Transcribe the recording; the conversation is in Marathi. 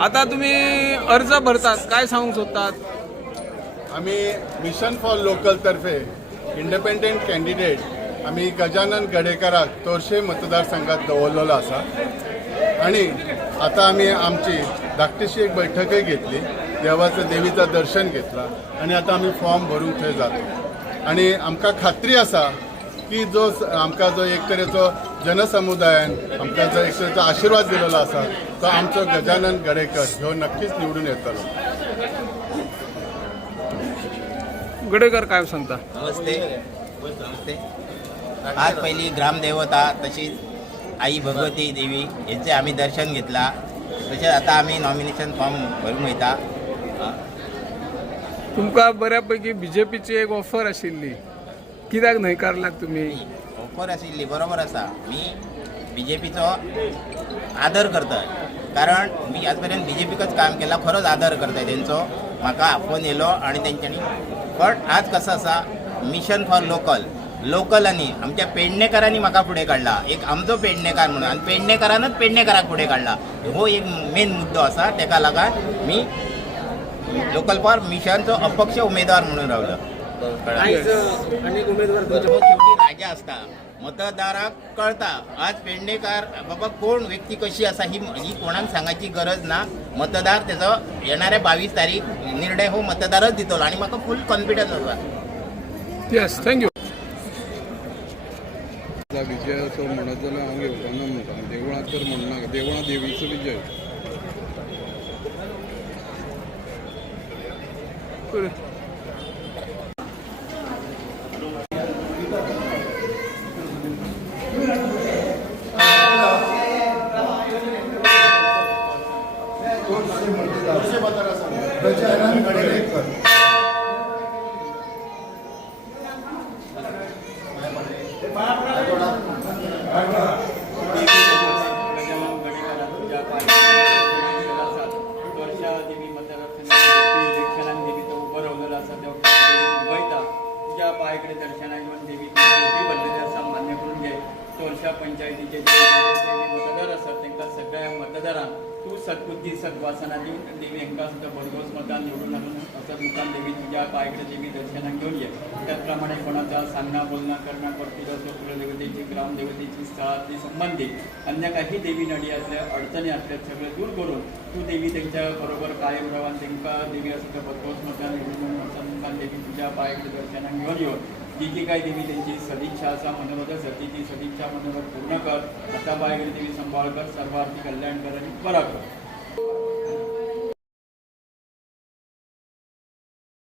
आता तुम्ही अर्ज भरतात, काय सांगू सोदतात? आम्ही मिशन फॉर लोकल तर्फे इंडिपेंडेंट कॅन्डिडेट आम्ही गजानन गडेकराक तोरशे मतदारसंघात दवरलेलो आसा आणि आता आम्ही आमची धाकटीशी एक बैठकय घेतली, देवीचं दर्शन घेतला आणि आता आम्ही फॉर्म भरूंक थंय जातो आणि आमकां खात्री आसा की आमकां जो एक तरेचो जनसमुदायान आमकां जो एक तरेचो आशिर्वाद दिलेलो आसा तो आमचो गजानन गडेकर ह्यो नक्कीच निवडून येतलो. गडेकर काय सांगता? नमस्ते. नमस्ते. आज पहिली ग्रामदेवता तशीच आई भगवती देवी यांचे आम्ही दर्शन घेतला. तसेच आता आम्ही नॉमिनेशन फॉर्म भरून वयता. तुमकां बऱ्यापैकी बीजेपीची एक ऑफर आशिल्ली, कित्याक न्हयकारलात तुम्ही? ऑफर आशिल्ली बरोबर आसा. मी बीजेपीचो आदर करता, कारण मी आजपर्यंत बीजेपीकच काम केला. खरोच आदर करता तेंचो. म्हाका फोन येयलो आणि तेंच्यांनी. पण आज कसं आसा, मिशन फॉर लोकल आणि आमच्या पेडणेकरांनी म्हाका फुडें काडला. एक आमचो पेडणेकार म्हणून आणि पेडणेकारानच पेडणेकाराक फुडें काडला. हो एक मेन मुद्दो आसा. तेका लागून मी लोकल फॉर मिशनचो अपक्ष उमेदवार म्हणून रावलो. शेवटी राजा असता, मतदाराक कळता. आज पेडणेकार बाबा कोण व्यक्ती कशी असा ही कोणाक सांगायची गरज ना. मतदार त्याचो येणाऱ्या 22 तारीख निर्णय हो मतदारच दितलो आणि म्हाका फुल कॉन्फिडन्स आसा. Yes, thank you. विजयाचो म्हणत जाल्यार हांव घेवपाना म्हणटा. देवळांत तर म्हणना, देवळां देवीचो विजय. गजानन गडेकर. पायाकडे दर्शना येऊन देवी भरलेले असा मान्य करून घे. तोरशा पंचायतीचे मतदार असतात त्यांना सगळ्या मतदारांक तू सद्बुद्धी सद्वासना दिवन देवी हांकां सुद्दां भरघोस मतान निवडून हाडून असं मुखान देवी तुझ्या पायाकडे देवी दर्शनाक घेऊन ये. त्याचप्रमाणे कोणाचा सांगणा बोलणं करणं करतील असो कुलदेवतेची ग्रामदेवतेची स्थळातली संबंधित अन्य काही देवी नडी असल्या अडचणी असल्यात सगळे दूर करून तू देवी त्यांच्या बरोबर कायम रावन तांकां देवी सुद्दां भरघोस मतान निवडून असं मुखान देवी तुझ्या पायाकडे दर्शनाक घेऊन येवन जी जी काही देवी त्यांची सदिच्छा असा मनोरथ असते ती सदिच्छा मनोरथ पूर्ण कर. आता पायाकडे देवी सांभाळ कर, सर्वार्थी कल्याण कर आणि बरा कर.